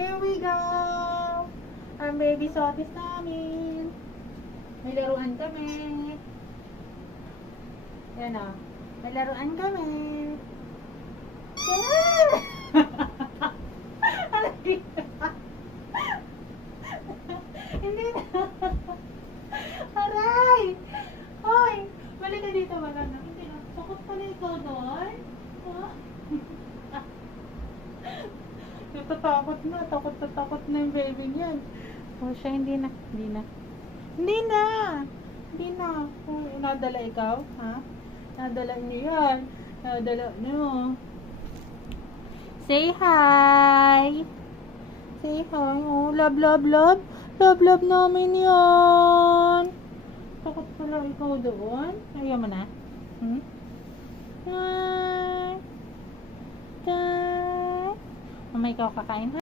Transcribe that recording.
Here we go! Ang baby sotis namin. May laruan kami. Yan o. May laruan kami. Yeah! Hindi na. Aray! Hoy! Balik ka dito, wala na. Hindi na. Sakot pala ikaw doon. Ha? Natatakot na. Takot na yung baby niyan. Oh, siya hindi na. Hindi na. Hindi na. Hindi na. Oh, nadala ikaw? Ha? Nadala niyo yan. Nadala niyo. Say hi! Say hi. Oh, love, love, love. Love, love namin yan. Takot pala ikaw doon. Ayaw mo na? Hmm? Hi! Hi! Mamay ikaw kakain, ha?